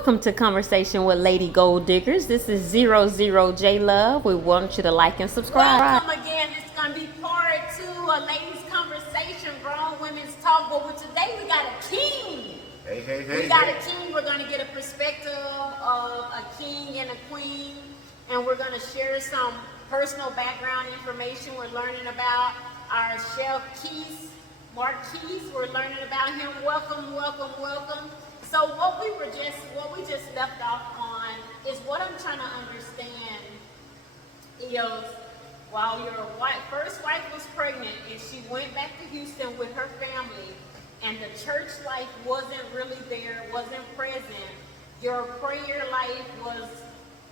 Welcome to Conversation with Lady Gold Diggers. This is 00J Love. We want you to like and subscribe. Welcome again. It's going to be part two of Ladies Conversation, Grown Women's Talk. But today we got a king. Hey. We got a king. We're going to get a perspective of a king and a queen. And we're going to share some personal background information. We're learning about our chef Keith, Mark Keith. We're learning about him. Welcome. So what we just left off on is what I'm trying to understand is while your first wife was pregnant and she went back to Houston with her family and the church life wasn't really there, wasn't present, your prayer life was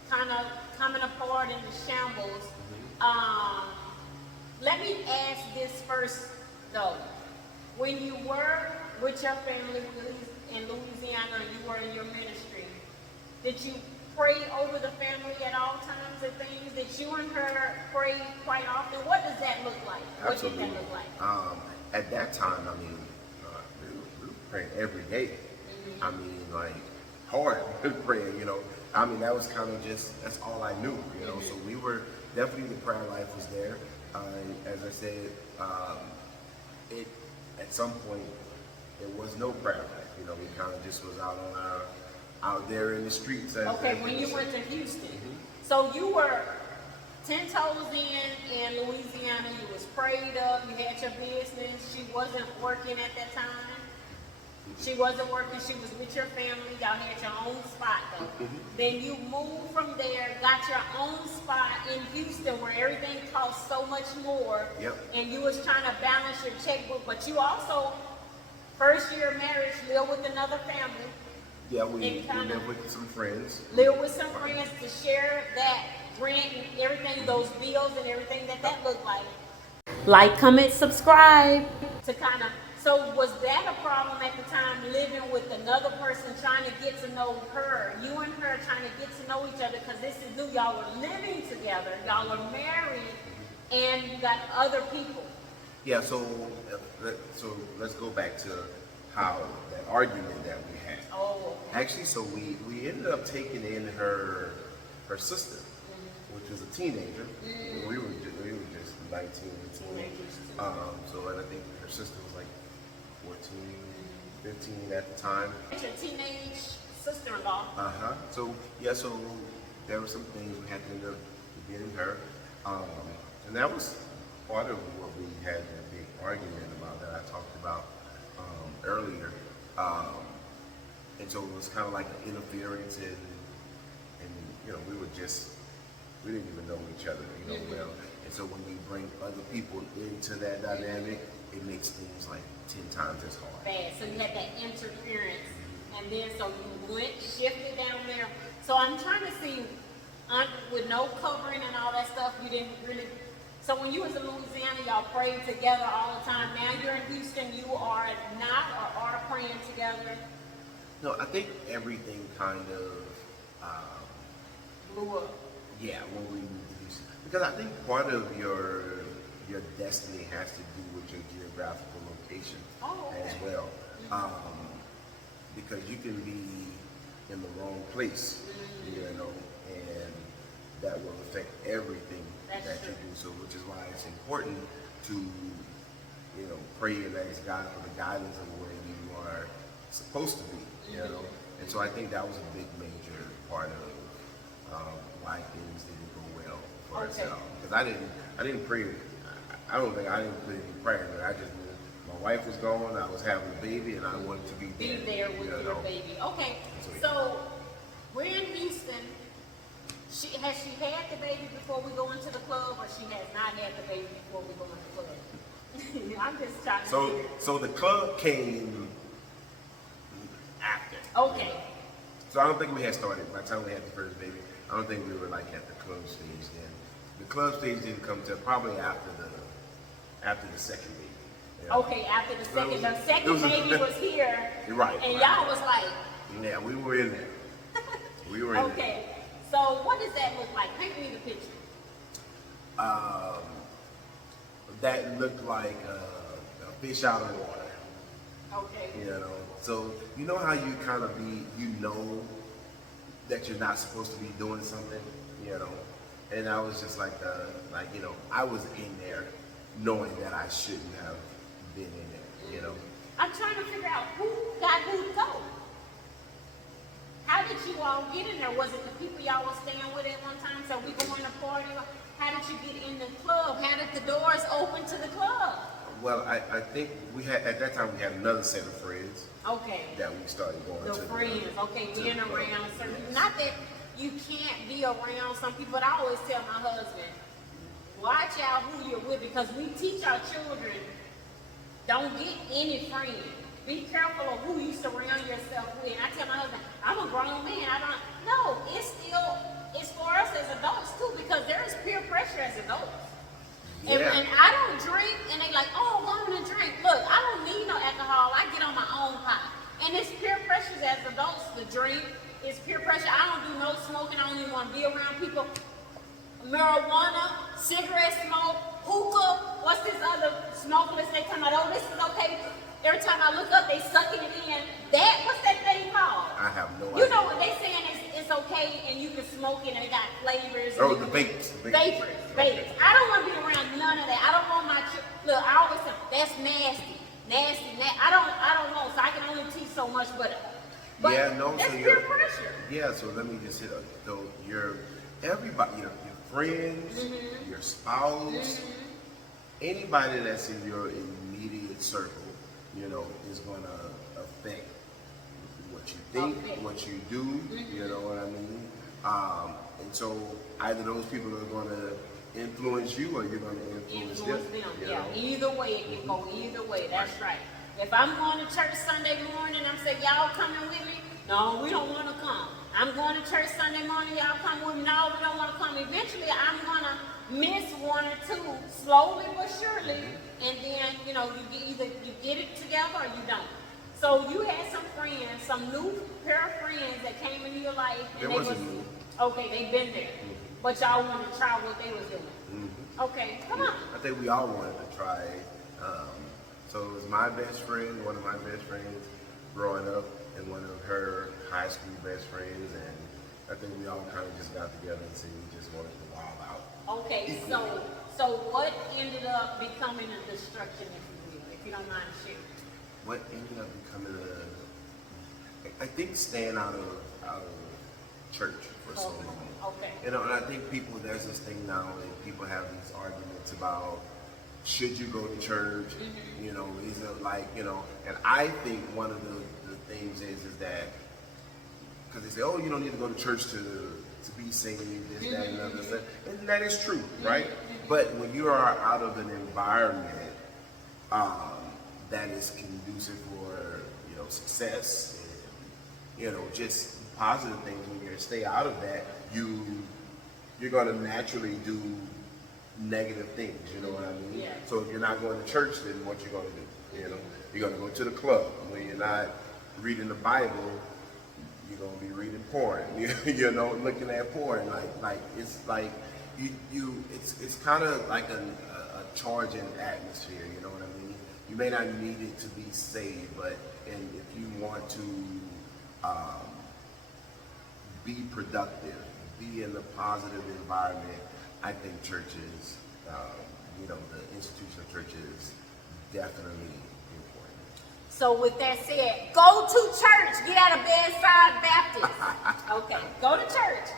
kind of coming apart into shambles. Let me ask this first though. When you were with your family in Louisiana and you were in your ministry, did you pray over the family at all times and things? Did you and her pray quite often? What does that look like? Absolutely. What did that look like? At that time, I mean, we were praying every day. Mm-hmm. I mean, like, hard praying, you know. I mean, that was kind of just, that's all I knew, you know. So we were, definitely the prayer life was there. As I said, at some point, there was no prayer life. You know, we kind of just was out there in the streets. Okay, when you went to Houston. So you were 10 toes in Louisiana, you was prayed up, you had your business, she wasn't working at that time. She wasn't working, she was with your family, y'all had your own spot though. Then you moved from there, got your own spot in Houston where everything cost so much more. Yep. And you was trying to balance your checkbook, but you also, first year of marriage, live with another family. Yeah, we lived with some friends. Live with some friends to share that rent and everything, those bills and everything that looked like. Like, comment, subscribe. To kind of, so was that a problem at the time, living with another person, trying to get to know her, you and her trying to get to know each other, because this is new, y'all were living together, y'all were married, and you got other people. Yeah, so let's go back to how that argument that we had. Oh. Actually, so we ended up taking in her sister, which was a teenager. We were just 19 and 20. So and I think her sister was like 14, 15 at the time. It's your teenage sister-in-law. So there were some things we had to end up getting her, and that was part of what we had a big argument about that I talked about earlier. And so it was kind of like an interference, and you know, we didn't even know each other, you know, well. And so when we bring other people into that dynamic, it makes things like 10 times as hard. Bad. So you had that interference, and then so you shifted down there. So I'm trying to see, with no covering and all that stuff, you didn't really. So when you was in Louisiana, y'all prayed together all the time. Now you're in Houston, you are not or are praying together. No, I think everything kind of Blew up. yeah, when we moved to Houston, because I think part of your destiny has to do with your geographical location as well. Because you can be in the wrong place, you know, and that will affect everything that you do. So, which is why it's important to, you know, pray and ask God for the guidance of where you are supposed to be, you know. And so I think that was a big major part of why things didn't go well for us at all. Because I didn't pray. I don't think I didn't put any prayer in there. I just knew my wife was gone, I was having a baby, and I wanted to be there. Be there with your baby. Okay. So we're in Houston. Has she had the baby before we go into the club, or she has not had the baby before we go into the club? I'm just trying to So the club came after. Okay. So I don't think we had started by the time we had the first baby. I don't think we were like at the club stage then. The club stage didn't come till probably after the second baby. You know? Okay, after the second baby was here. Right. And y'all was like. Yeah, we were in there. We were in there. Okay. So what does that look like? Paint me the picture. That looked like a fish out of the water. Okay. You know, so you know how you kind of you know that you're not supposed to be doing something, you know. And I was just like, you know, I was in there knowing that I shouldn't have been in there, you know. I'm trying to figure out who got who to go. How did you all get in there? Was it the people y'all was staying with at one time? So we going to party? How did you get in the club? How did the doors open to the club? Well, I think we had, at that time, we had another set of friends Okay. that we started going The to. friends, okay, to being the club. around certain, Yes. not that you can't be around some people, but I always tell my husband, watch out who you're with, because we teach our children, don't get any friends. Be careful of who you surround yourself with. And I tell my husband, I'm a grown man, it's for us as adults too, because there is peer pressure as adults. And, Yeah. and I don't drink, and they like, oh, I'm gonna drink. Look, I don't need no alcohol. I get on my own pot. And it's peer pressure as adults to drink. It's peer pressure. I don't do no smoking. I don't even want to be around people. Marijuana, cigarette smoke, hookah. What's this other smokeless? They come out, oh, this is okay. Every time I look up, they sucking it in. What's that thing called? I have no You idea. know what they saying it's okay, and you can smoke it, and it got flavors. Oh, and the you can- vapes. Vapors. Okay. I don't want to be around none of that. I don't want my look. I always say that's nasty. I don't know. So I can only teach so much, but Yeah, no, that's so peer you're- pressure. Yeah, so let me just hit up. So everybody, your friends, Mm-hmm. your spouse, anybody that's in your immediate circle, you know, is going to affect what you think, Okay. what you do. You know what I mean? And so either those people are going to influence you, or you're going to influence them. You Yeah. know? Either way, it can go either way. That's right. If I'm going to church Sunday morning, I'm saying, y'all coming with me? No, we don't want to come. I'm going to church Sunday morning, y'all come with me? No, we don't want to come. Eventually, I'm going to miss one or two, slowly but surely, and then, you know, either you get it together or you don't. So you had some friends, some new pair of friends that came into your life, and It wasn't new. okay, they've been there, but y'all wanted to try what they was doing. Okay, come on. I think we all wanted to try it. So it was my best friend, one of my best friends growing up, and one of her high school best friends, and I think we all kind of just got together and said we just wanted to wild out. Okay, so what ended up becoming a destruction, if you don't mind sharing? What ended up becoming I think staying out of church for so long. Okay. You know, and I think there's this thing now, and people have these arguments about, should you go to church? You know, is it like, you know, and I think one of the things is that, because they say, oh, you don't need to go to church to be saved, this, that, and other stuff. And that is true, right? But when you are out of an environment that is conducive for, you know, success and, you know, just positive things, when you stay out of that, you're going to naturally do negative things, you know what I mean? Yeah. So if you're not going to church, then what you're going to do? You know, you're going to go to the club. When you're not reading the Bible, you're going to be reading porn. You know, looking at porn. Like it's like it's kind of like a charging atmosphere. You know what I mean? You may not need it to be saved, but and if you want to be productive, be in a positive environment, I think churches, you know, the institution of church is definitely important. So with that said, go to church. Get out of Bedside Baptist. Okay, go to church.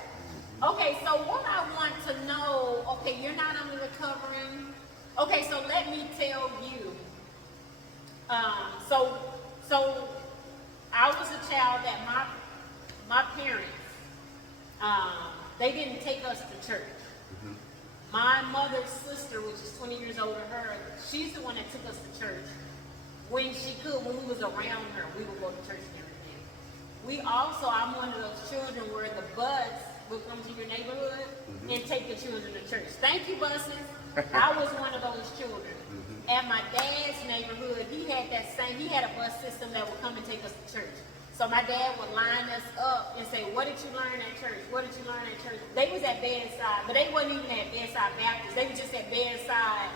Okay, so what I want to know, okay, you're not under the covering. Okay, so let me tell you. So I was a child that my parents, they didn't take us to church. My mother's sister, which is 20 years older than her, she's the one that took us to church. When she could, when we was around her, we would go to church and everything. I'm one of those children where the bus would come to your neighborhood and take the children to church. Thank you, buses. I was one of those children. At my dad's neighborhood, he had a bus system that would come and take us to church. So my dad would line us up and say, what did you learn at church? What did you learn at church? They was at Bedside, but they wasn't even at Bedside Baptist. They was just at Bedside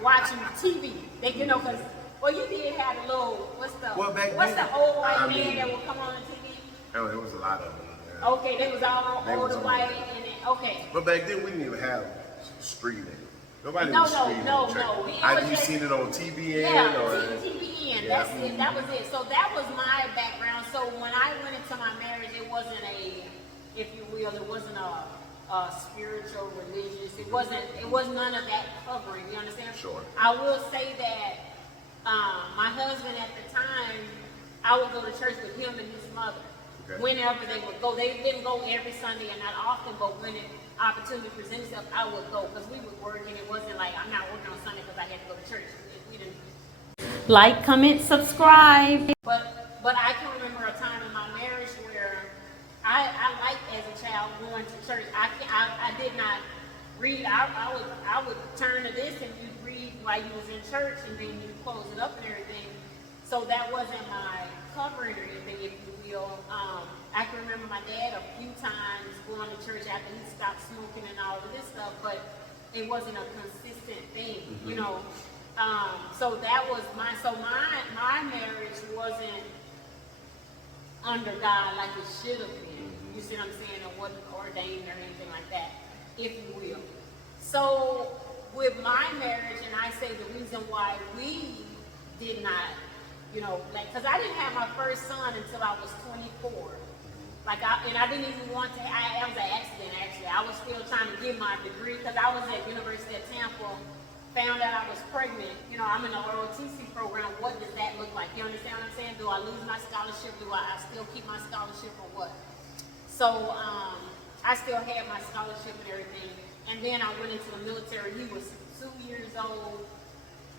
watching TV. They, you know, because, well, you did have a little, what's the old white man that would come on the TV? Oh, there was a lot of them. Okay, they was all They was older all white, white. and then, okay. But back then we didn't even have streaming. Nobody No, was no, streaming. no, church. no. It Have was you just- seen it on TBN? Yeah, or, TBN. Yeah. That's it. That was it. So that was my background. So when I went into my marriage, it wasn't a, if you will, it wasn't a spiritual, religious. It was none of that covering. You understand? Sure. I will say that my husband at the time, I would go to church with him and his mother. Okay. Whenever they would go, they didn't go every Sunday and not often, but when an opportunity presented itself, I would go because we would work, and it wasn't like I'm not working on Sunday because I had to go to church. We didn't. Like, comment, subscribe. But I can remember a time in my marriage where I liked as a child going to church. I did not read. I would turn to this and you read while you was in church, and then you close it up and everything. So that wasn't my covering or anything, if you will. I can remember my dad a few times going to church after he stopped smoking and all of this stuff, but it wasn't a consistent thing, you know. So that was my marriage wasn't under God like it should have been. You see what I'm saying? It wasn't ordained or anything like that, if you will. So with my marriage, and I say the reason why we did not, you know, like, because I didn't have my first son until I was 24. Like, I didn't even want to, that was an accident actually. I was still trying to get my degree because I was at University of Tampa, found out I was pregnant. You know, I'm in the ROTC program. What does that look like? You understand what I'm saying? Do I lose my scholarship? Do I still keep my scholarship or what? So, I still had my scholarship and everything. And then I went into the military. He was 2 years old.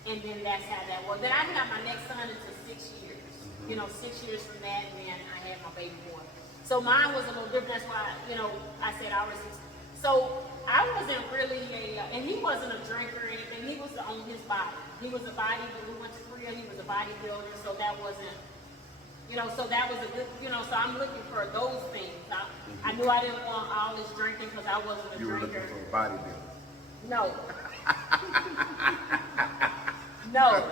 And then that's how that was. Then I had my next son until 6 years. You know, 6 years from that, and then I had my baby boy. So mine was a little different. That's why, you know, I said I was 6. So I wasn't really and he wasn't a drinker or anything. He was on his body. He was a bodybuilder. We went to Korea. He was a bodybuilder. So that wasn't, you know, so that was a good, you know, so I'm looking for those things. I knew I didn't want all this drinking because I wasn't a You were drinker. looking for a bodybuilder. No. No.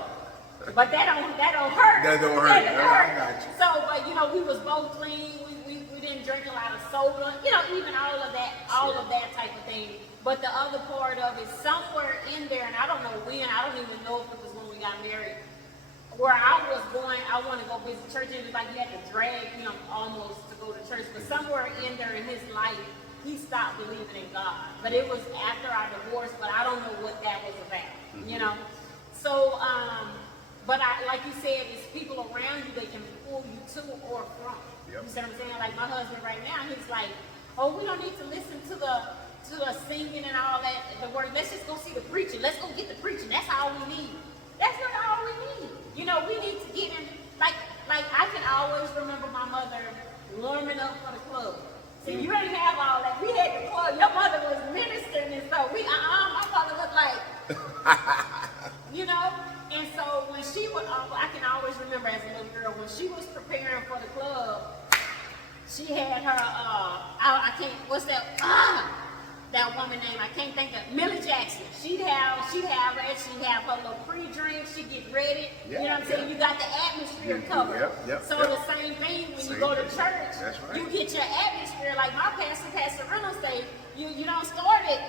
But that don't hurt. That don't hurt. That don't I hurt. got you. So, but you know, we was both clean. We didn't drink a lot of soda. You know, even all of that type of thing. But the other part of it, somewhere in there, and I don't know when, I don't even know if it was when we got married, where I was going, I want to go visit church. It was like you had to drag him almost to go to church. But somewhere in there in his life, he stopped believing in God. But it was after our divorce, but I don't know what that was about, you know? So, but like you said, it's people around you that can pull you to or from. Yep. You see what I'm saying? Like my husband right now, he's like, oh, we don't need to listen to the singing and all that, the word. Let's just go see the preaching. Let's go get the preaching. That's all we need. That's not all we need. You know, we need to get in, like I can always remember my mother warming up for the club. See, you didn't have all that. We had the club. Your mother was ministering and stuff. My mother looked like, you know? And so when she would, I can always remember as a little girl, when she was preparing for the club, she had her, I can't, what's that, that woman name, I can't think of, Millie Jackson. She'd have her little pre-drink, she'd get ready, you know what I'm saying? You got the atmosphere covered. So the same thing when you go to church, you get your atmosphere, like my Pastor Reynolds say, you don't start it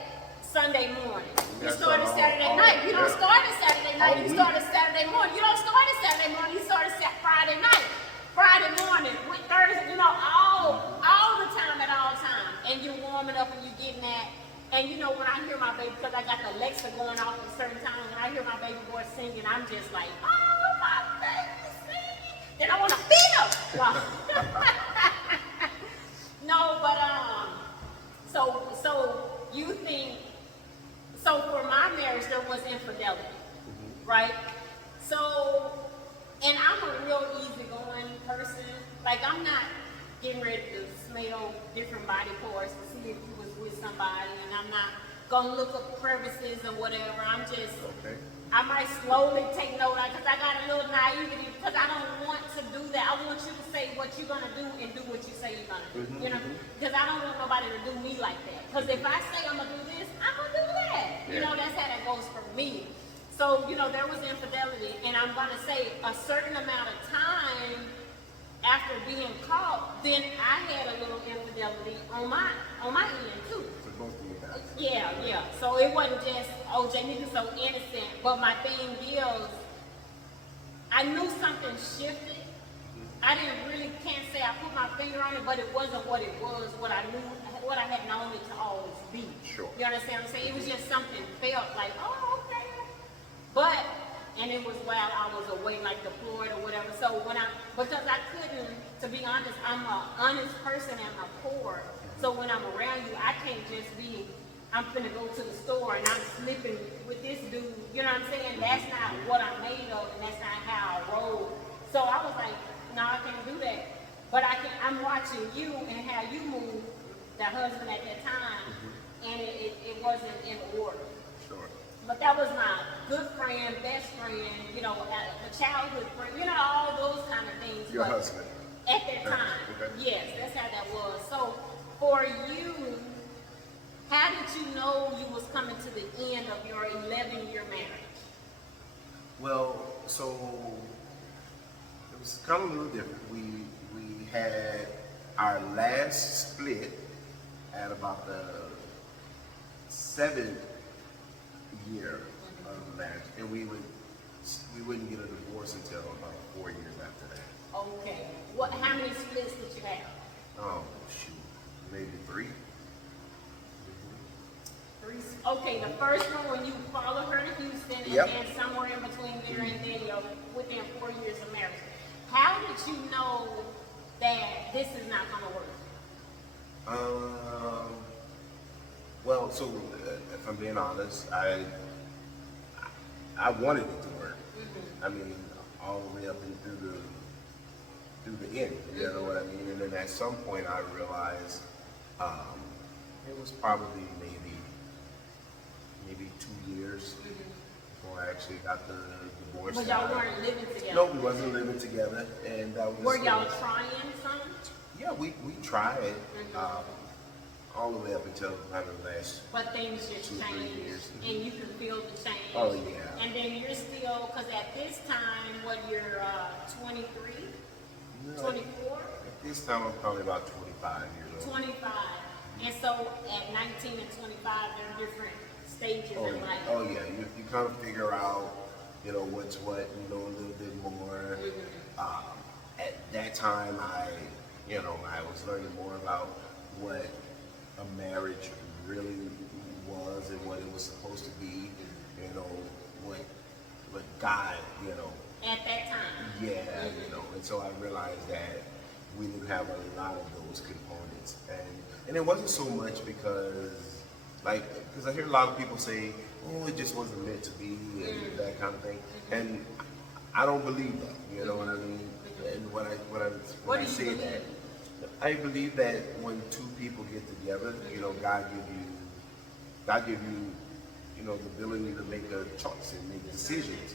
Sunday morning. You start it Saturday night. You don't start it Saturday night, you start it Saturday morning. You don't start it Saturday morning, you start it Friday night. Friday morning, with Thursday, you know, all the time at all times. And you're warming up and you're getting that. And you know, when I hear my baby, because I got the Alexa going off at certain times, when I hear my baby boy singing, I'm just like, oh, my baby singing. Then I want to beat him. No, but, so you think, so for my marriage, there was infidelity, right? So, and I'm a real easygoing person. Like, I'm not getting ready to smell different body parts to see if you was with somebody, and I'm not gonna look up crevices or whatever. I'm just, I might slowly take note, because I got a little naivety, because I don't want to do that. I want you to say what you're gonna do and do what you say you're gonna do, you know? Because I don't want nobody to do me like that. Because if I say I'm gonna do this, I'm gonna do that. You know, that's how that goes for me. So, you know, there was infidelity, and I'm going to say a certain amount of time after being caught, then I had a little infidelity infidelity on my end too. For both of you guys. Yeah. So it wasn't just, oh, Jamaica's so innocent. But my thing is, I knew something shifted. I can't say I put my finger on it, but it wasn't what it was, what I had known it to always be. Sure. You understand what I'm saying? It was just something felt like, oh, okay. But, and it was while I was away, like deployed or whatever. So because I couldn't, to be honest, I'm an honest person at my core. So when I'm around you, I can't just be, I'm finna go to the store and I'm sleeping with this dude. You know what I'm saying? That's not what I'm made of, and that's not how I roll. So I was like, no, I can't do that. But I'm watching you and how you move, the husband at that time, and it wasn't in order. Sure. But that was my good friend, best friend, you know, the childhood friend, you know, all those kind of things. Your But husband. at that time, Okay. yes, that's how that was. So for you, how did you know you was coming to the end of your 11-year marriage? Well, so it was kind of a little different. We had our last split at about the 7th year of marriage, and we wouldn't get a divorce until about 4 years after that. Okay. How many splits did you have? Oh shoot, maybe 3. Three. Okay, the first one when you followed her to Houston, and Yep. then somewhere in between there and then within 4 years of marriage. How did you know that this is not going to work? Well, so if I'm being honest, I wanted it to work. I mean, all the way up and through the end. You know what I mean? And then at some point, I realized it was probably maybe 2 years before I actually got the divorce. But y'all weren't living together? No, we wasn't living together, and that was. Were y'all trying some? Yeah, we tried. All the way up until kind of the last. But things just 2 or 3 changed, years. and you can feel the change. Oh, yeah. And then you're still, because at this time, you're 23, No. 24, At this time, I'm probably about 25 years old. 25. And so at 19 and 25, they're different stages in life. Oh yeah, you kind of figure out, you know, what's what, you know, a little bit more. At that time, I was learning more about what a marriage really was and what it was supposed to be, you know, what God, you know. At that time. Yeah, you know, and so I realized that we didn't have a lot of those components, and it wasn't so much because I hear a lot of people say, oh, it just wasn't meant to be and that kind of thing, and I don't believe that, you know what I mean? And when I say that, I believe that when two people get together, you know, God give you, you know, the ability to make a choice and make decisions,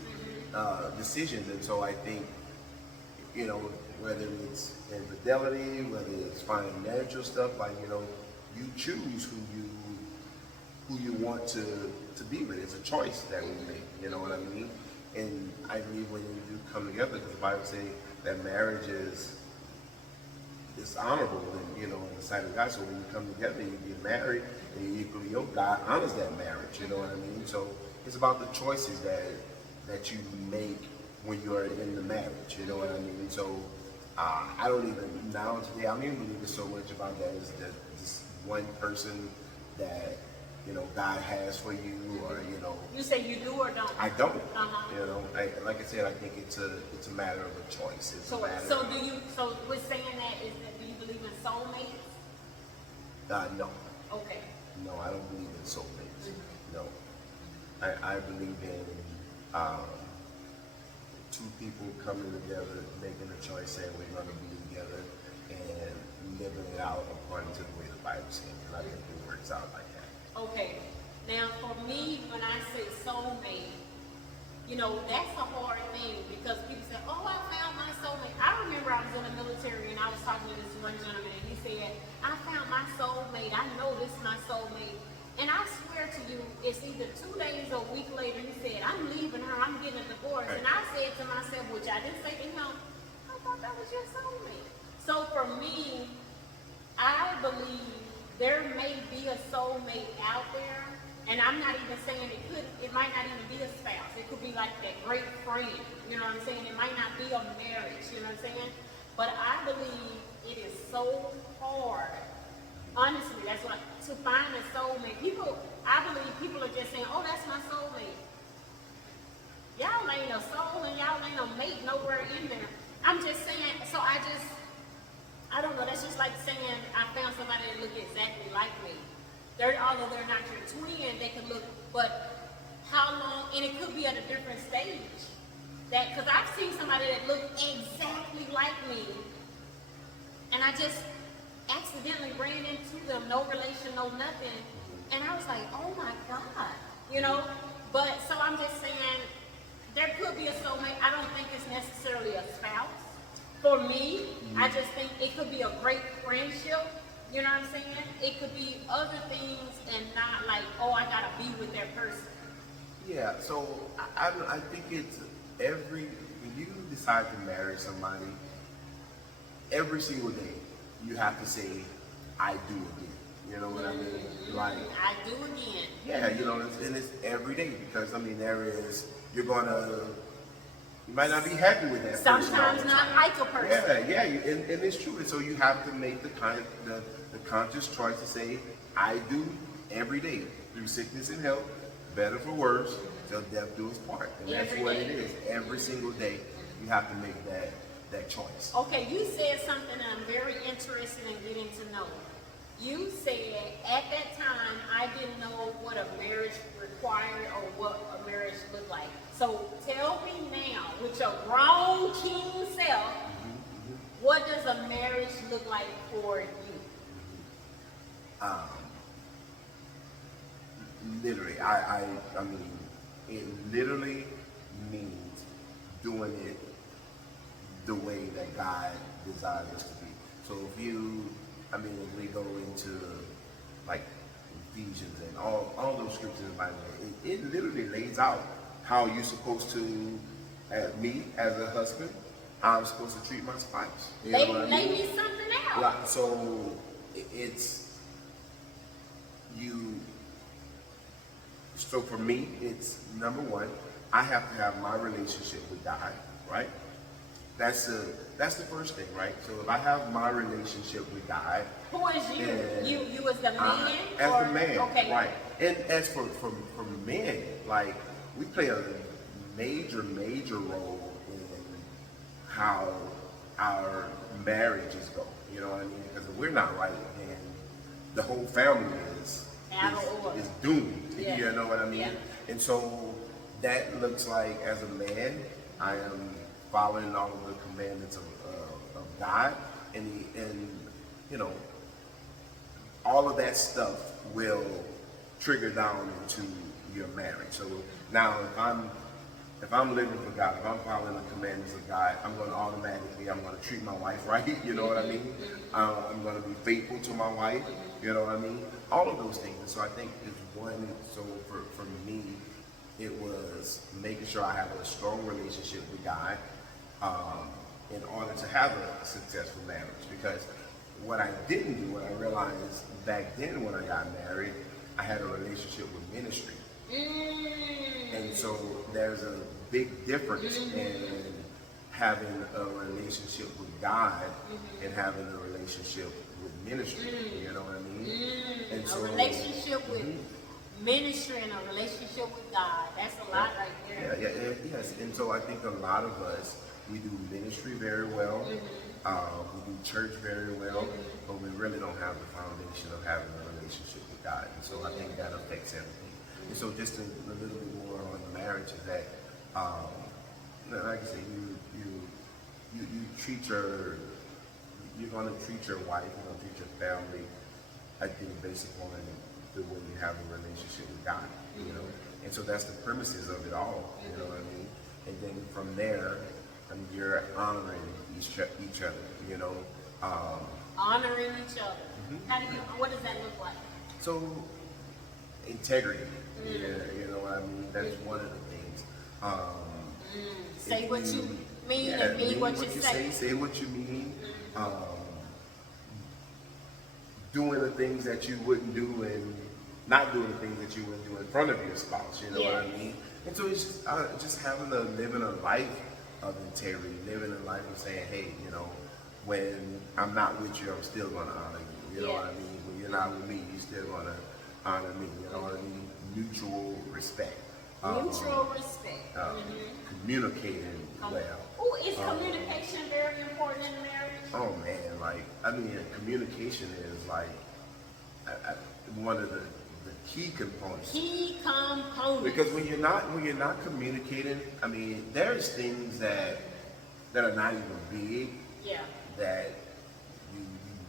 and so I think, you know, whether it's infidelity, whether it's financial stuff, like, you know, you choose who you want to be with. It's a choice that we make, you know what I mean? And I believe when you do come together, because the Bible says that marriage is honorable, and, you know, in the sight of God. So when you come together, you get married, and you equally yoke, God honors that marriage, you know what I mean? So it's about the choices that you make when you're in the marriage, you know what I mean? So I don't even, now today, I don't even believe so much about that, is that this one person that, you know, God has for you, or, you know. You say you do or don't? I don't. Uh-huh. You know, like I said, I think it's a matter of a choice. It's a matter So of, with saying that, do you believe in soulmates? no. Okay. No, I don't believe in soulmates. No. I believe in two people coming together, making a choice, saying we're going to be together, and living it out according to the way the Bible says. And I think it works out like that. Okay. Now, for me, when I say soulmate, you know, that's a hard thing, because people say, oh, I found my soulmate. I remember I was in the military and I was talking to this one gentleman, and he said, I found my soulmate. I know this is my soulmate. And I swear to you, it's either 2 days or a week later, he said, I'm leaving her, I'm getting a divorce. And I said to myself, which I didn't say to him, I thought that was your soulmate. So for me, I believe there may be a soulmate out there, and I'm not even saying it might not even be a spouse. It could be like that great friend, you know what I'm saying? It might not be a marriage, you know what I'm saying? But I believe it is so hard. Honestly, that's what, to find a soulmate. I believe people are just saying, oh, that's my soulmate. Y'all ain't a soul and y'all ain't a mate nowhere in there. I'm just saying, so I don't know, that's just like saying I found somebody that look exactly like me. Although they're not your twin, they can look, but how long, and it could be at a different stage. Because I've seen somebody that looked exactly like me, and I just accidentally ran into them, no relation, no nothing, and I was like, oh my God, you know? But, so I'm just saying, there could be a soulmate. I don't think it's necessarily a spouse. For me, I just think it could be a great friendship, you know what I'm saying? It could be other things and not like, oh, I gotta be with that person. Yeah, so I think it's when you decide to marry somebody, every single day you have to say, I do again. You know what I mean? Like, I do again. yeah, you know, and it's every day because, I mean, you might not be happy with that person all Sometimes the not time. like a person. Yeah, and it's true. And so you have to make the conscious choice to say, I do every day, through sickness and health, better for worse, till death do us part. And that's Every what day. it is. Every single day, you have to make that choice. Okay, you said something that I'm very interested in getting to know. You said at that time I didn't know what a marriage required or what a marriage looked like. So tell me now, with your grown king self, what does a marriage look like for you? Literally, I mean, it literally means doing it the way that God designed us to be. So if we go into like Ephesians and all those scriptures in the Bible, it literally lays out how you're supposed to, me as a husband, how I'm supposed to treat my spouse. You know what I Lay mean? me something out. Right, so it's you. So for me, it's number one, I have to have my relationship with God, right? That's the first thing, right? So if I have my relationship with God, Who is you? and You as the man? as or- the man, okay. right? And as for men, like we play a major role in how our marriages go. You know what I mean? Because if we're not right, then the whole family is doomed. Yeah. You know what I mean? Yeah. And so that looks like, as a man, I am following all of the commandments of God, and you know, all of that stuff will trigger down into your marriage. So now, if I'm living for God, if I'm following the commandments of God, I'm going to treat my wife right. You know what I mean? I'm going to be faithful to my wife. You know what I mean? All of those things. And so I think it's one. So for me, it was making sure I have a strong relationship with God in order to have a successful marriage. Because what I didn't do, what I realized back then when I got married, I had a relationship with ministry. And so there's a big difference in having a relationship with God and having a relationship with ministry. You know what I mean? And so, a relationship with ministry and a relationship with God. That's a lot right there. Yes. And so I think a lot of us, we do ministry very well, we do church very well, but we really don't have the foundation of having a relationship with God. And so I think that affects everything. And so just a little bit more on the marriage is that, like I say, you're going to treat your wife, you're going to treat your family, I think, based upon the way you have a relationship with God, you know? And so that's the premises of it all, you know what I mean? And then from there, you're honoring each other, you know? Honoring each other. What does that look like? So, integrity, you know what I mean? That's one of the things. Say what you mean Yeah, and mean what you say. Say what you mean. doing the things that you wouldn't do and not doing the things that you wouldn't do in front of your spouse. You know what I mean? And so it's just having to living a life of integrity, living a life of saying, hey, you know, when I'm not with you, I'm still going to honor you. You know what I mean? When you're not with me, you're still going to honor me. You know what I mean? Mutual respect. Mutual respect. Communicating well. Oh, is communication very important in marriage? Oh man, like I mean, communication is like one of the key components. Key components. Because when you're not communicating, I mean, there's things that are not even big. Yeah. That you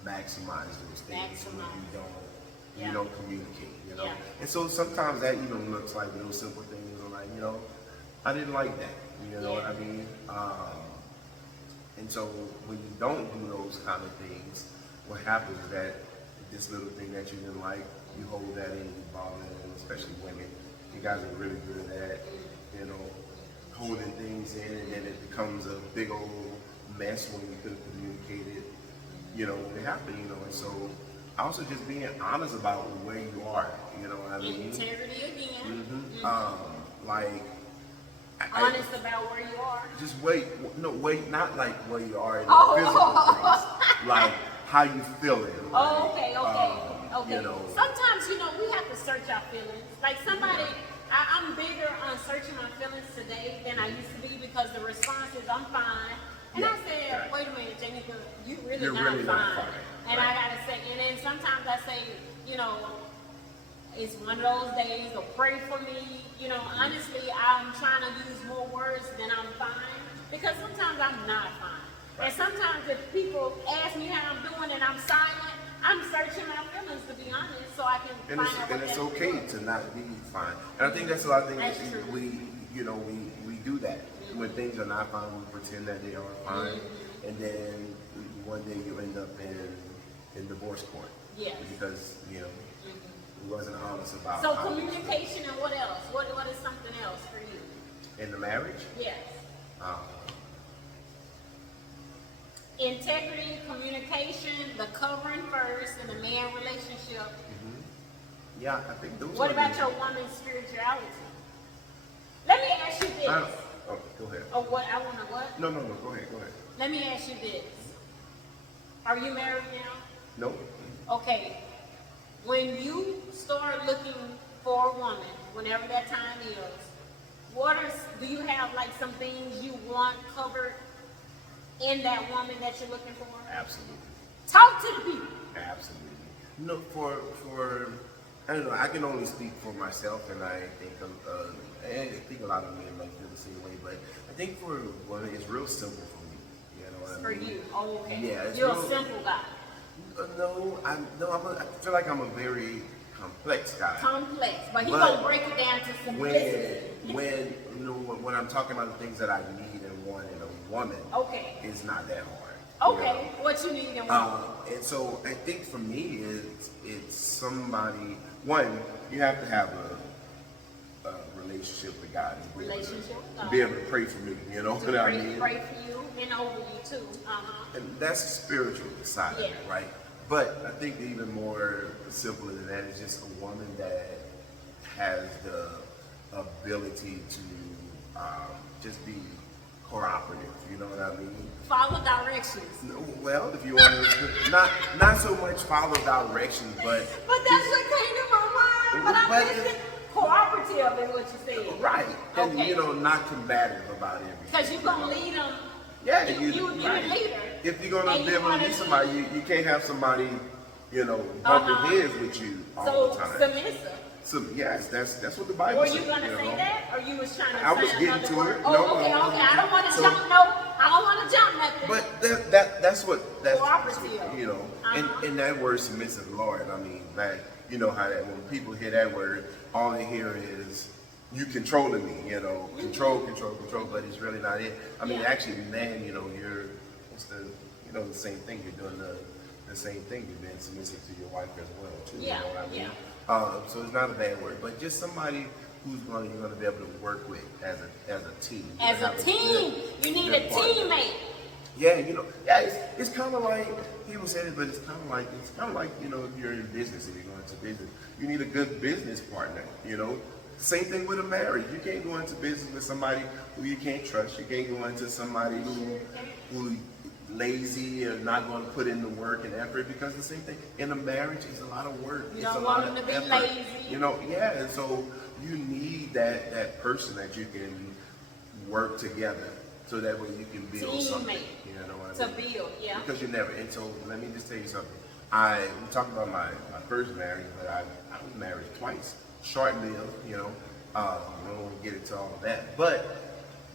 maximize those things when you don't communicate. You know. Yeah. And so sometimes that even looks like little simple things. Like, you know, I didn't like that. You know what I mean? And so when you don't do those kind of things, what happens is that this little thing that you didn't like, you hold that in, you bottle it in, especially women. You guys are really good at that, you know, holding things in, and then it becomes a big old mess when you could have communicated, you know, what happened, you know. And so also just being honest about where you are, you know what I mean? Integrity again. Like, honest about where you are. Just wait, not like where you are in the physical things, like how you feeling. Like, okay. You know, sometimes, you know, we have to search our feelings. Like somebody, I'm bigger on searching my feelings today than I used to be because the response is I'm fine. And I said, wait a minute, Janika, you're really not fine. And I gotta say, and then sometimes I say, you know, it's one of those days, or pray for me. You know, honestly, I'm trying to use more words than I'm fine, because sometimes I'm not fine. And sometimes if people ask me how I'm doing and I'm silent, I'm searching my feelings, to be honest, so I can find out. And it's okay to not be fine. And I think that's a lot of things that we do that. When things are not fine, we pretend that they are fine, and then one day you end up in divorce court. Yes. Because, you know, he wasn't honest about. So communication and what else? What is something else for you? In the marriage? Yes. Integrity, communication, the covering first, and the man relationship. Yeah, I think those. What about your woman's spirituality? Let me ask you this. Go ahead. Oh, what? I want to what? No. Go ahead. Let me ask you this. Are you married now? No. Okay. When you start looking for a woman, whenever that time is, do you have like some things you want covered in that woman that you're looking for? Absolutely. Talk to the people. Absolutely. No, for I don't know. I can only speak for myself, and I think a lot of men might feel the same way. But I think for women, it's real simple for me. You know what I mean? For you, oh, okay. Yeah, you're a simple guy. I feel like I'm a very complex guy. Complex, but he's gonna break it down to simplicity. When I'm talking about the things that I need and want in a woman, okay, it's not that hard. Okay, you know? What you need in one. And so I think for me, it's somebody. One, you have to have a relationship with God. Be able to pray for me. You know what I mean? Pray for you and over you too. And that's the spiritual side of it, right? But I think even more simple than that is just a woman that has the ability to just be cooperative. You know what I mean? Follow directions. Well, if you want to, not so much follow directions, but that's what came to my mind. But I'm thinking cooperative is what you said. Right. And you know, not combative about everything. Because you're gonna lead them. Yeah, you're a leader. If you're gonna be able to lead somebody, you can't have somebody, you know, bumping heads with you all the time. Submissive. So yes, that's what the Bible Were says. you gonna say that, or you was trying to? I was getting to it. Oh, okay. I don't want to jump. No, I don't want to jump nothing. But that's what cooperative. You know, and that word submissive, Lord. I mean, that you know how that when people hear that word, all they hear is you controlling me. You know, control. But it's really not it. I mean, actually, man, you know, the same thing. You're doing the same thing. You're being submissive to your wife as well, too. Yeah. You know what I mean? So it's not a bad word, but just somebody you're going to be able to work with as a team. As a team, you need a teammate. Yeah, it's kind of like people say it, but it's kind of like if you're in business, if you're going into business, you need a good business partner. Same thing with a marriage. You can't go into business with somebody who you can't trust. You can't go into somebody who lazy or not going to put in the work and effort, because the same thing in a marriage is a lot of work. You it's don't a want lot them of to be effort. lazy. Yeah, and so you need that person that you can work together, so that way you can build something. Teammate. You know what I mean? To build, yeah. Because you never. And so let me just tell you something. We talked about my first marriage, but I was married twice, short-lived. I don't want to get into all of that, but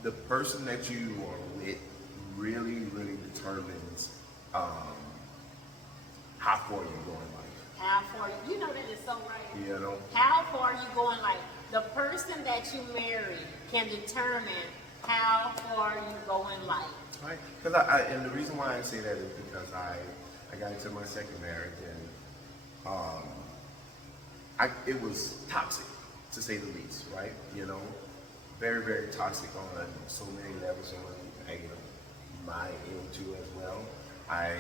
the person that you are with really, really determines how far you go in life. How far you know that is so right. How far you go in life. The person that you marry can determine how far you go in life. Right. Because and the reason why I say that is because I got into my second marriage, and it was toxic, to say the least, right? Very, very toxic on so many levels, on my end too as well. I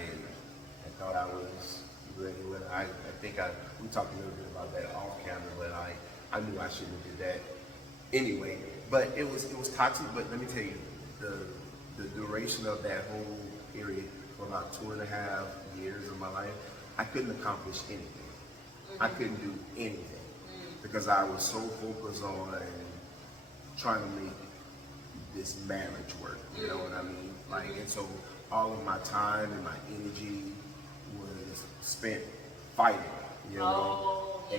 thought I was ready when I think we talked a little bit about that off camera, but I knew I shouldn't have did that anyway. But it was toxic. But let me tell you, the duration of that whole period, for about 2.5 years of my life, I couldn't accomplish anything. I couldn't do anything because I was so focused on trying to make this marriage work. You know what I mean? And so all of my time and my energy was spent fighting. Oh, yeah.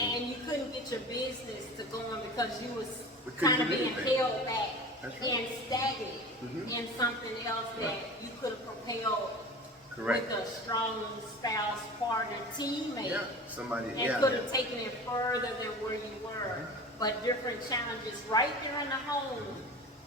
And you couldn't get your business to go on because you was We couldn't kind of do being anything. held back That's right. and stagnant in something else that you could have propelled Correct. with a strong spouse, partner, teammate. Yeah, somebody. And could have taken it further than where you were. But different challenges right there in the home,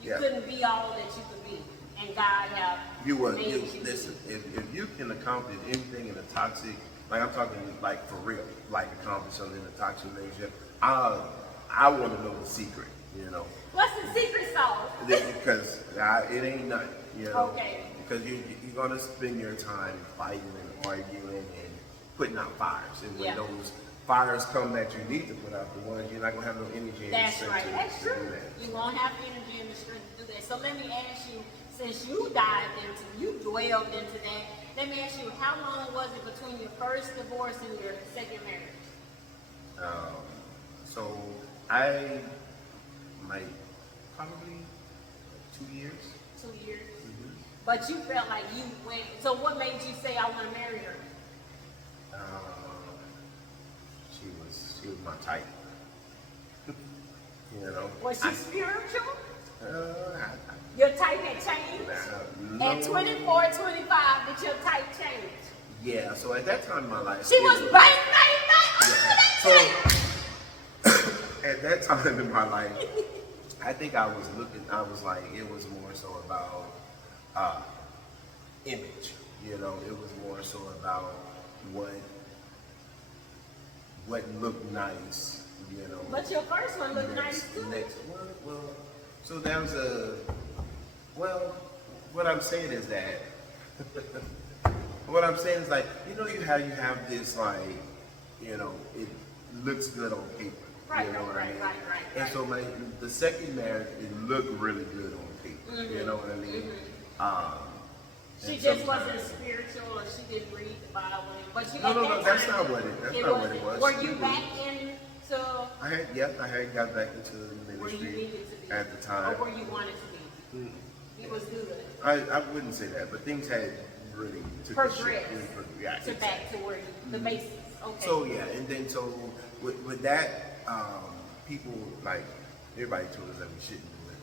you couldn't be all that you could be. And God have made you Listen, if you can accomplish anything in a toxic, like I'm talking like for real, like accomplish something in a toxic relationship, I want to know the secret, What's the secret sauce? because it ain't nothing, Okay. Because you're gonna spend your time fighting and arguing and putting out fires, and when those fires come that you need to put out, the ones you're not gonna have no energy and That's strength right. to That's do true. that. You won't have energy and the strength to do that. So let me ask you, since you dwelled into that, let me ask you, how long was it between your first divorce and your second marriage? So I might probably 2 years. 2 years. But you felt like you went. So what made you say I want to marry her? She was my type. Was she spiritual? I- Your type had changed? no. At 24, 25, did your type change? Yeah. So at that time in my life, She it was bang, bang, bang. Oh, that's So at that time in my life, I think I was like, it was more so about image. It was more so about what looked nice. But your first one looked nice too. Well, so that was what I'm saying is that like, you have this like, it looks good on paper. Right, You know what I right. mean? And so the second marriage, it looked really good on paper. You know what I mean? She and just sometimes- wasn't spiritual, or she didn't read the Bible. But you No, that's not what it was. Were you back into I had got back into the where you ministry needed to be at the time. or where you wanted to be? It was good. I wouldn't say that, but things had really took a shift. Progressed to back to where the basics. Okay. So yeah, and then so with that, people like everybody told us that we shouldn't do it,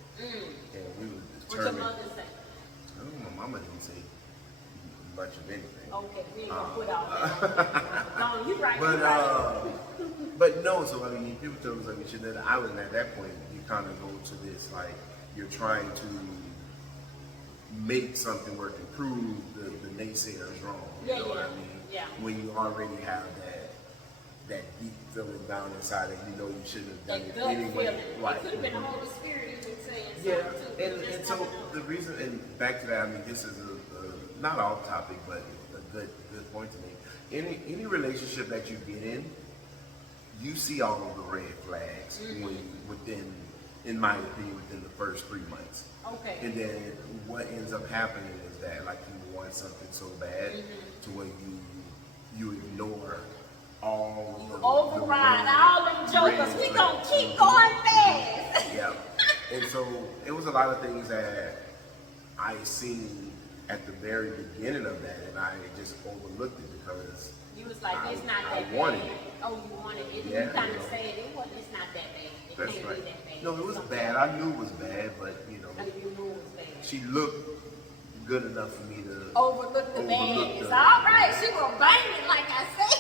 and we were What your determined. mother say? My mama didn't say much of anything. Okay, we ain't gonna put all that. No, you right. But you right. but no, so people told us that we shouldn't. I was at that point. You kind of go to this like you're trying to make something work and prove the naysayers wrong. You know what I mean? Yeah. When you already have that deep feeling down inside that you know you shouldn't have done That it gut anyway. feeling. Right. It could have been the Holy Spirit even saying Yeah, something too. You and just so never know. the reason, and back to that, I mean, this is not off topic, but a good point to make. Any relationship that you get in, you see all of the red flags within, in my opinion, within the first 3 months. Okay. And then what ends up happening is that like you want something so bad to where you ignore all You the override red- all them jokers. red We flags. gonna keep going fast. Yeah. And so it was a lot of things that I seen at the very beginning of that, and I just overlooked it because You was like, it's not I that wanted bad. it. Oh, you wanted it. Yeah, You kind you of know. said it wasn't. It's not that bad. It that's can't right. be that bad. No, it was Something- bad. I knew it was bad, but Oh, you knew it was bad. she looked good enough for me to Overlook the overlook badness. the- All right, she was banging like I said.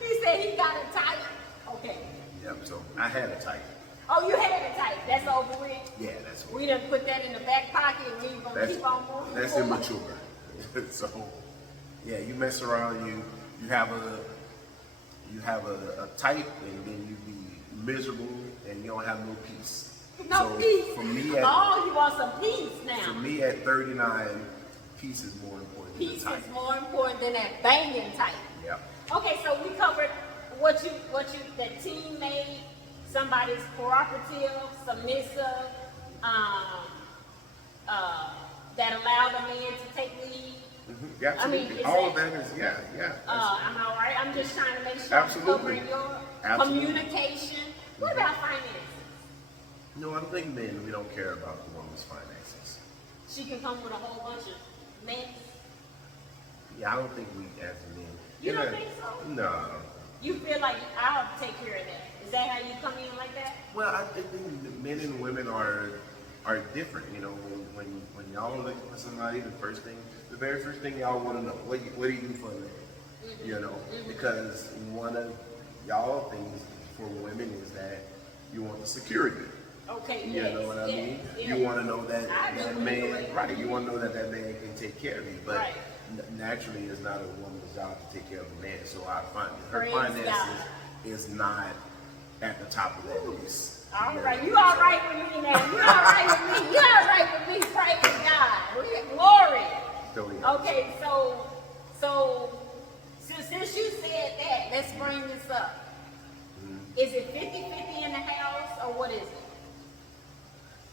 He said he got it tight. Okay. Yep. So I had a type. Oh, you had it tight. That's over with. Yeah, that's what. We done put that in the back pocket and we gonna That's keep on moving. that's forward. immature. So yeah, you mess around, you have a type, and then you be miserable, and you don't have no peace. No so peace. For me Oh, you want some peace for now. me at 39, peace is more important than Peace the type. is more important than that banging type. Yep. Okay, so we covered what you that team made, somebody's cooperative, submissive, that allowed a man to take lead. Yeah, I mean, absolutely. is All of that- that is that's- Am I right? I'm just trying to make sure Absolutely. I'm covering your Absolutely. communication. What about finances? No, I don't think men, we don't care about the woman's finances. She can come with a whole bunch of mess. Yeah, I don't think we as men. You don't think so? No. You feel like I'll take care of that. Is that how you come in like that? Well, I think that men and women are different. You know, when y'all are looking for somebody, the very first thing y'all want to know, what do you do for a living? You know, because one of y'all things for women is that you want the security. Okay, You yes, know what I yes, mean? yes. You want to know that I that agree. man, right? You want to know that man can take care of you, but Right. naturally, it's not a woman's job to take care of a man. So I find her Praise finances God. is not at the top of that list. All Yeah. right, you all right with me now. You all right with me. You all right with me. Praise God. We get glory. So, yeah. Okay, so since you said that, let's bring this up. Is it 50-50 in the house, or what is it?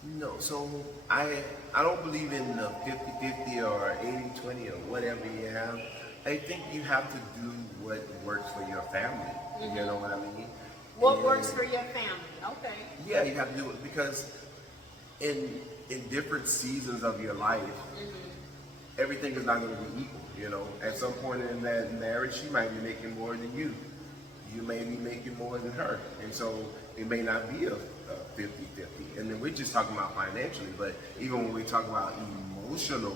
No, so I don't believe in the 50-50 or 80-20 or whatever you have. I think you have to do what works for your family. You know what I mean? What And- works for your family? Okay. Yeah, you have to do it because in different seasons of your life, everything is not going to be equal. You know, at some point in that marriage, she might be making more than you. You may be making more than her, and so it may not be a 50-50. And then we're just talking about financially, but even when we talk about emotional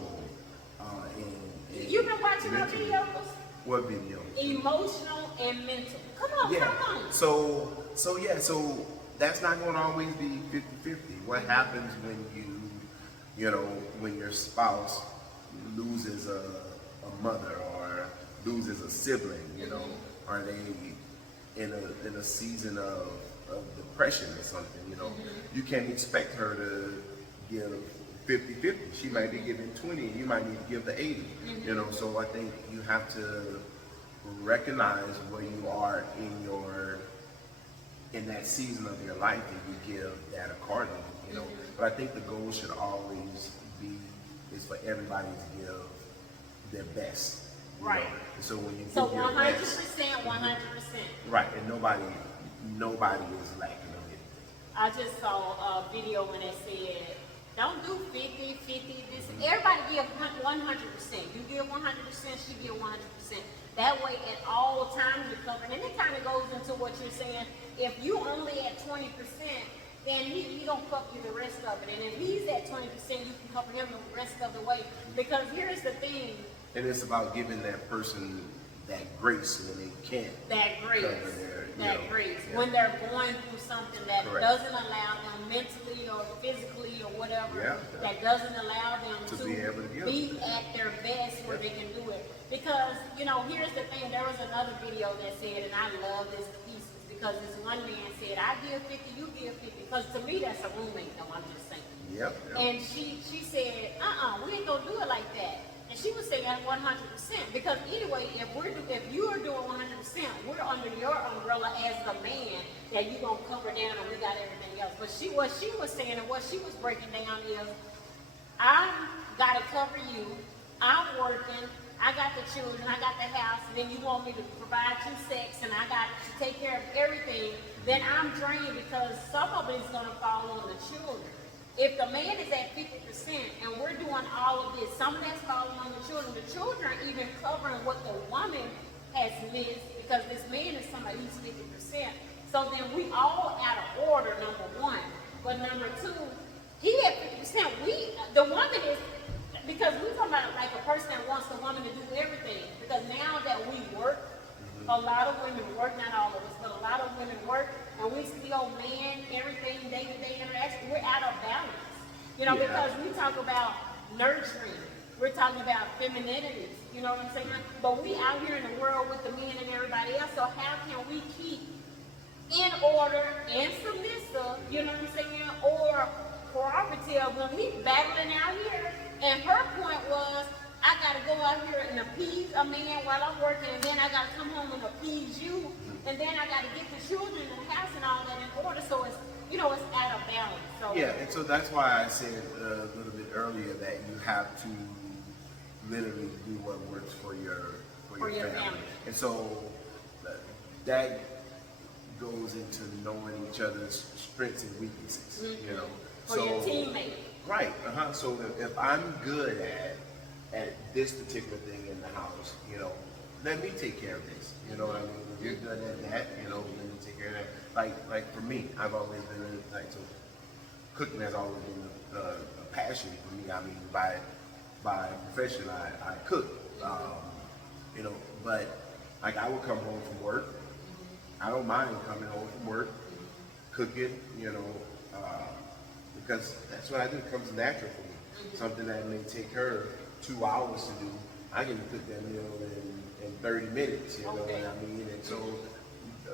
and You've been watching my mentally- videos? What video? Emotional and mental. Come on, Yeah. come on. So that's not going to always be 50-50. What happens when when your spouse loses a mother or loses a sibling? You know, are they in a season of depression or something? You know, you can't expect her to give 50-50. She might be giving 20, and you might need to give the 80. You know, so I think you have to recognize where you are in that season of your life, and you give that accordingly. You know, but I think the goal should always be is for everybody to give their best. You Right. know? And so when you So give your 100%, best, 100%. right, and nobody is lacking on anything. I just saw a video when it said, don't do 50-50. This everybody give 100%. You give 100%, she give 100%. That way, at all times you're covered. And it kind of goes into what you're saying. If you only at 20%, then he don't cover you the rest of it. And if he's at 20%, you can cover him the rest of the way. Because here's the thing. And it's about giving that person that grace when they can't. That grace, cover their, that grace. yeah. When they're going through something that Correct. doesn't allow them mentally or physically or whatever, Yeah. that doesn't allow them To to be able to give. be at their best where they can do it. Because, here's the thing, there was another video that said, and I love this to pieces, because this one man said, I give 50, you give 50. Because to me, that's a roommate, though, I'm just saying. Yep. And she said, we ain't gonna do it like that. And she was saying 100%, because anyway, if you are doing 100%, we're under your umbrella as the man that you gonna cover down and we got everything else. But what she was saying and what she was breaking down is, I gotta cover you, I'm working, I got the children, I got the house, and then you want me to provide you sex and I got to take care of everything, then I'm drained because some of it is gonna fall on the children. If the man is at 50% and we're doing all of this, some of that's falling on the children are even covering what the woman has missed because this man is somebody who's 50%. So then we all out of order, number one. But number two, he at 50%, the woman is, because we're talking about like a person that wants the woman to do everything. Because now that we work, a lot of women work, not all of us, but a lot of women work, and we still man everything day-to-day interaction. We're out of balance, Yeah. because we talk about nurturing, we're talking about femininity, you know what I'm saying? But we out here in the world with the men and everybody else, so how can we keep in order and submissive, you know what I'm saying, or cooperative when we battling out here? And her point was, I gotta go out here and appease a man while I'm working, and then I gotta come home and appease you, and then I gotta get the children in the house and all that in order. So it's, it's out of balance. So Yeah, and so that's why I said a little bit earlier that you have to literally do what works for your family. And so that goes into knowing each other's strengths and weaknesses. for your teammate. Right. So if I'm good at this particular thing in the house, let me take care of this. You know what I mean? If you're good at that, let me take care of that. Like for me, I've always been so cooking has always been a passion for me. I mean, by profession, I cook. But like I would come home from work. I don't mind coming home from work, cooking. Because that's what I do. It comes natural for me. Something that may take her 2 hours to do, I can cook that meal in 30 minutes. You know what I mean? And so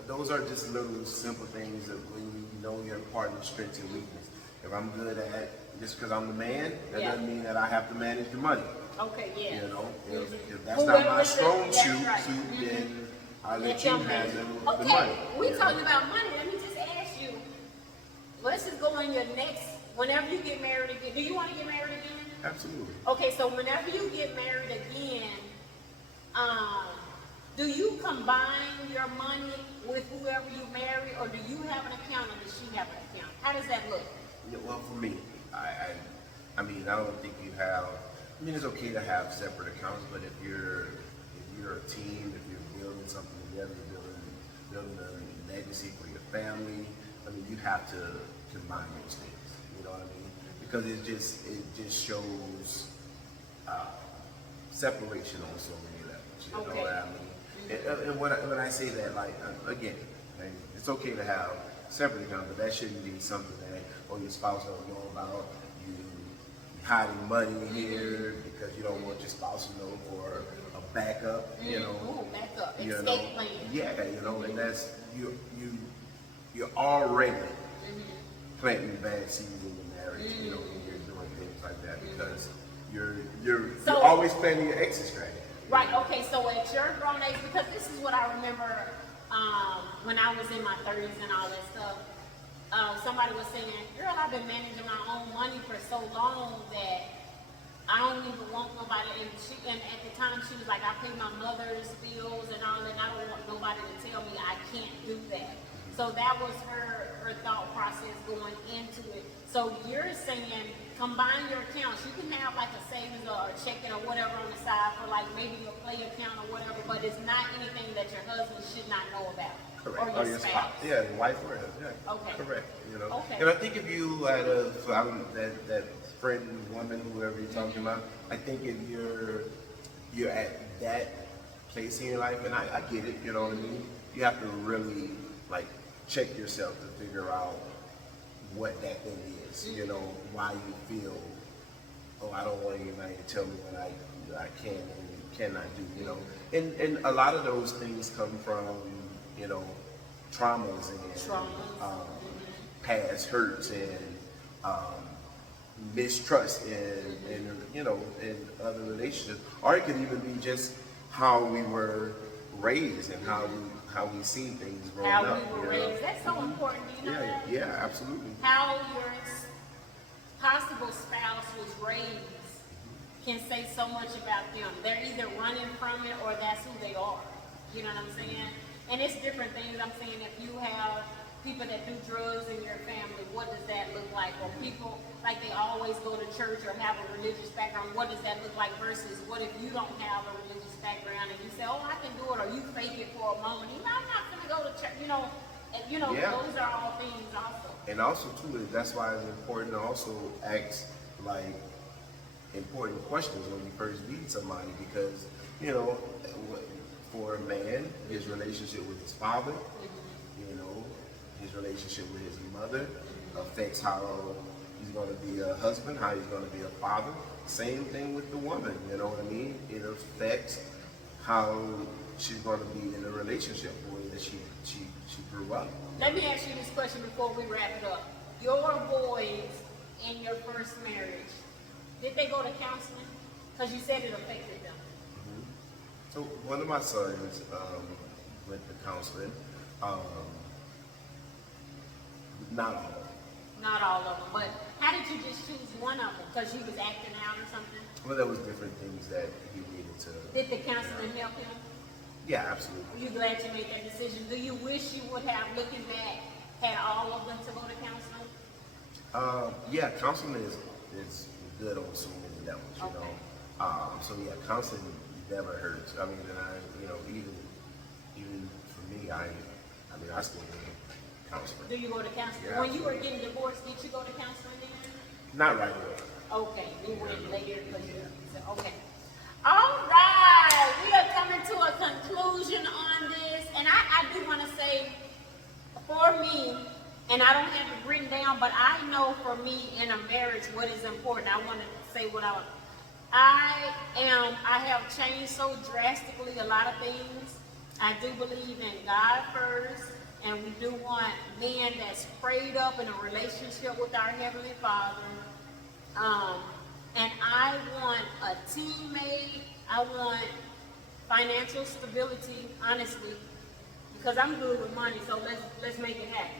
those are just little simple things that when you know your partner's strengths and weakness. If I'm good at just because I'm the man, that doesn't mean that I have to manage the money. Okay, yeah. If that's not my strong that's suit, right. then I'll let you handle the money. Okay, we talking about money. Let me just ask you. Let's just go on your next. Whenever you get married again, do you want to get married again? Absolutely. Okay, so whenever you get married again, do you combine your money with whoever you marry, or do you have an account, or does she have an account? How does that look? Yeah, well, for me, I mean, I don't think you have. I mean, it's okay to have separate accounts, but if you're a team, if you're building something together, building a legacy for your family, I mean, you have to combine those things. You know what I mean? Because it just shows separation on so many levels. You know what I mean? And when I say that, like again, it's okay to have separate accounts, but that shouldn't be something that your spouse doesn't know about. You hiding money here because you don't want your spouse to know, for a backup. Backup, You escape know, plan. yeah, and that's you're already planting bad seeds in your marriage. When you're doing things like that, because you're always planning your exit strategy. Right, okay, so at your grown age, because this is what I remember when I was in my 30s and all that stuff, somebody was saying, girl, I've been managing my own money for so long that I don't even want nobody, and at the time she was like, I pay my mother's bills and all that, and I don't want nobody to tell me I can't do that. So that was her thought process going into it. So you're saying combine your accounts. You can have like a savings or a checking or whatever on the side for like maybe your play account or whatever, but it's not anything that your husband should not know about. Correct. Or your spouse. Yeah, the wife or husband. Yeah. Okay. Correct. Okay. And I think if you had that friend, woman, whoever you're talking about, I think if you're at that place in your life, and I get it, you know what I mean? You have to really like check yourself to figure out what that thing is, you know, why you feel, oh, I don't want anybody to tell me what I can and cannot do, you know. And a lot of those things come from, you know, traumas and past hurts and mistrust and you know, in other relationships, or it could even be just how we were raised and how we see things growing How up. we were raised. That's so important. Do you know that? Yeah, absolutely. How your possible spouse was raised can say so much about them. They're either running from it or that's who they are. You know what I'm saying? And it's different things. I'm saying if you have people that do drugs in your family, what does that look like? Or people, like they always go to church or have a religious background, what does that look like? Versus what if you don't have a religious background and you say, oh, I can do it, or you fake it for a moment. You know, I'm not going to go to church. You know, Yeah. those are all things also. And also too, that's why it's important to also ask like important questions when you first meet somebody, because you know, for a man, his relationship with his father, you know, his relationship with his mother affects how he's going to be a husband, how he's going to be a father. Same thing with the woman, you know what I mean? It affects how she's going to be in a relationship, the way that she grew up. Let me ask you this question before we wrap it up. Your boys in your first marriage, did they go to counseling? Because you said it affected them. So one of my sons went to counseling. Not all of them. Not all of them, but how did you just choose one of them? Because he was acting out or something? Well, there was different things that he needed to. Did the counseling help him? Yeah, absolutely. Are you glad you made that decision? Do you wish you would have, looking back, had all of them to go to counseling? Yeah, counseling is good on so many levels, you Okay. know. So yeah, counseling never hurts. I mean, and you know, even for me, I still go to counseling. Do you go to counseling? Yeah, When you were absolutely. getting divorced, did you go to counseling then? Not right away. Okay, you went later because you said, okay. All right, we are coming to a conclusion on this, and I do want to say, for me, and I don't have it written down, but I know for me in a marriage what is important. I want to say what I have changed so drastically a lot of things. I do believe in God first, and we do want men that's prayed up in a relationship with our Heavenly Father. And I want a teammate. I want financial stability, honestly, because I'm good with money. So let's make it happen.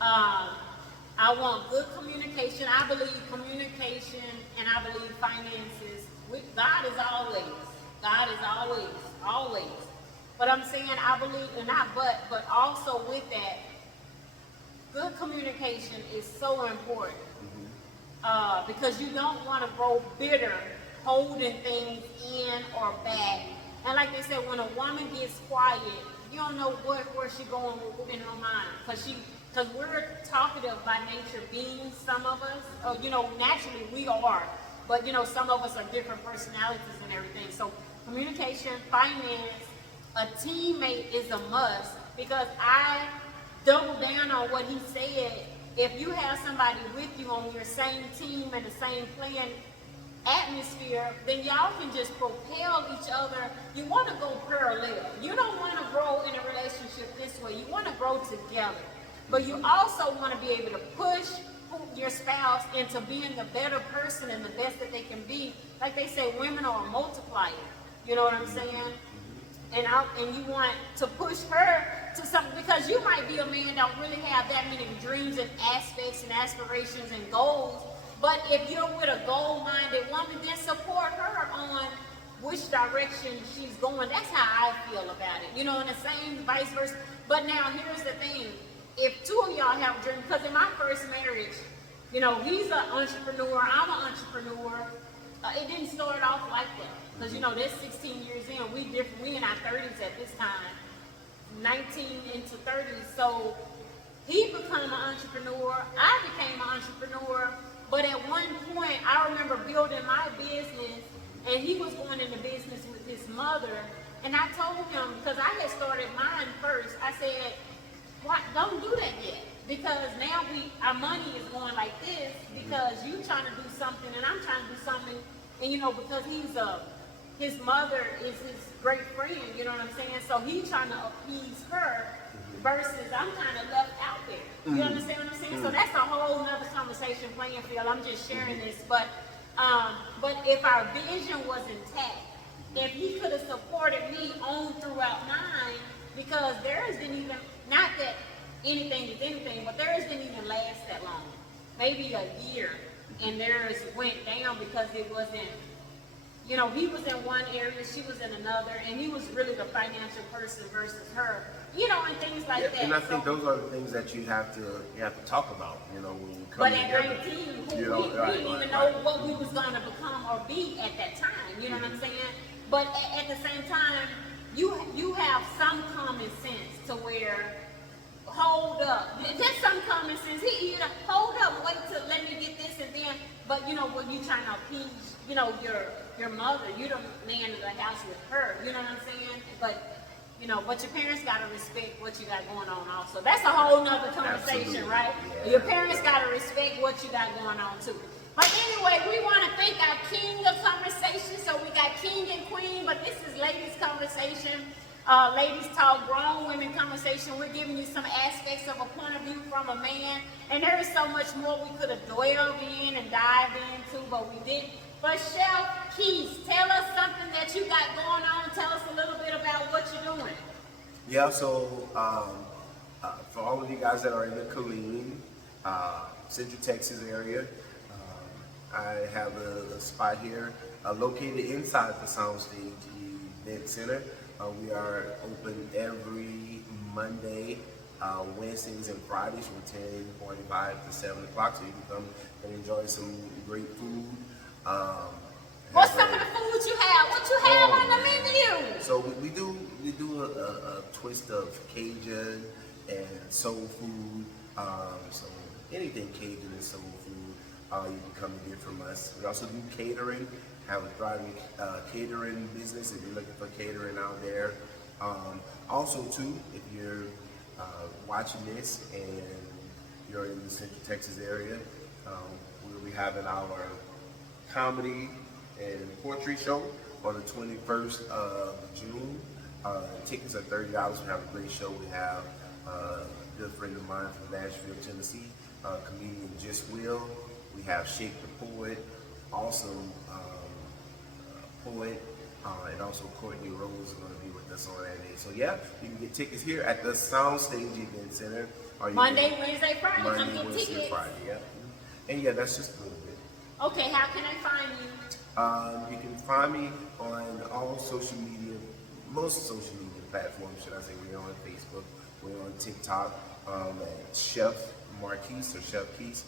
I want good communication. I believe communication, and I believe finances. God is always. But I'm saying I believe, and not but also with that, good communication is so important. Because you don't want to grow bitter, holding things in or back. And like they said, when a woman gets quiet, you don't know where she's going in her mind. Because we're talkative by nature beings, some of us. You know, naturally we are. But, you know, some of us are different personalities and everything. So communication, finance, a teammate is a must. Because I double down on what he said. If you have somebody with you on your same team and the same playing atmosphere, then y'all can just propel each other. You want to go parallel. You don't want to grow in a relationship this way. You want to grow together. But you also want to be able to push your spouse into being the better person and the best that they can be. Like they say, women are a multiplier. You know what I'm saying? And you want to push her to something, because you might be a man that don't really have that many dreams and aspects and aspirations and goals, but if you're with a goal-minded woman, then support her on which direction she's going. That's how I feel about it. You know, and the same vice versa. But now here's the thing. If two of y'all have dreams, because in my first marriage, you know, he's an entrepreneur, I'm an entrepreneur. It didn't start off like that. Because, you know, that's 16 years in. We in our 30s at this time. 19 into 30s. So he became an entrepreneur. I became an entrepreneur. But at one point, I remember building my business, and he was going into business with his mother. And I told him, because I had started mine first, I said, "What? Don't do that yet, because now our money is going like this because you trying to do something and I'm trying to do something, and because his mother is his great friend, you know what I'm saying? So he's trying to appease her versus I'm kind of left out there. You understand what I'm saying? So that's a whole nother conversation playing field. I'm just sharing this, but if our vision was intact, if he could have supported me on throughout mine, because theirs didn't even, not that anything is anything, but theirs didn't even last that long. Maybe a year, and theirs went down because it wasn't, he was in one area, she was in another, and he was really the financial person versus her, and things like that. And I think those are the things that you have to talk about, when you come But together. at 19, we didn't even know what we was going to become or be at that time, you know what I'm saying? But at the same time, you have some common sense to where, hold up, just some common sense. Hold up, wait till let me get this, and then, but when you trying to appease, your mother, you the man of the house with her, you know what I'm saying? But your parents gotta respect what you got going on also. That's a whole nother conversation, Absolutely. right? Yeah. Your parents gotta respect what you got going on too. But anyway, we want to thank our king of conversation. So we got king and queen, but this is ladies conversation. Ladies talk, grown women conversation. We're giving you some aspects of a point of view from a man. And there is so much more we could have dwelled in and dived into, but we didn't. But Chef Keys, tell us something that you got going on. Tell us a little bit about what you're doing. Yeah, so for all of you guys that are in the Killeen, Central Texas area, I have a spot here located inside the Soundstage Event Center. We are open every Monday, Wednesdays, and Fridays from 10:45 to 7 o'clock, so you can come and enjoy some great food. What's some of the foods you have? What you have on the menu? So we do a twist of Cajun and soul food. So anything Cajun and soul food, you can come and get from us. We also do catering. Have a thriving catering business if you're looking for catering out there. Also too, if you're watching this and you're in the Central Texas area, we'll be having our comedy and poetry show on the 21st of June. Tickets are $30. We have a great show. We have a good friend of mine from Nashville, Tennessee, comedian Just Will. We have Shake the Poet, awesome poet, and also Courtney Rose is going to be with us on that day. So yeah, you can get tickets here at the Soundstage Event Center. Or Monday, Wednesday, Friday. Monday, Come get Wednesday, tickets. Friday, yeah. And yeah, that's just a little bit. Okay, how can I find you? You can find me on all social media, most social media platforms, should I say. We're on Facebook, we're on TikTok, at Chef Marquise or Chef Keys.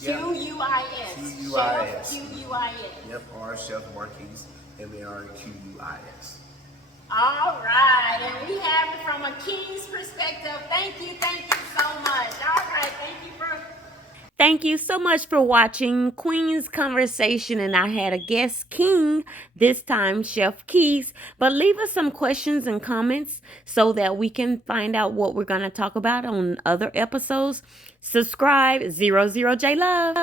Q-U-I-S. Q-U-I-S. Chef Q-U-I-S. Yep, or Chef Marquise, M-A-R-Q-U-I-S. All right, and we have it from a king's perspective. Thank you so much. All right, Thank you so much for watching Queen's Conversation, and I had a guest king, this time Chef Keys. But leave us some questions and comments so that we can find out what we're going to talk about on other episodes. Subscribe, 00J Love.